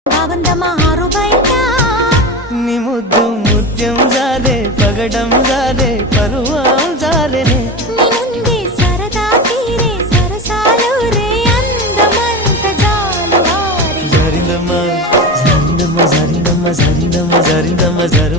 నీ ముద్దు ముత్యం జారే పగడం జారే పరువం జారెనే సరదా తీరే సరసాలు రే అందమంత జాలు జారిందమ్మ జారిందమ్మ జారిందమ్మ జారిందమ్మ జారిందమ్మ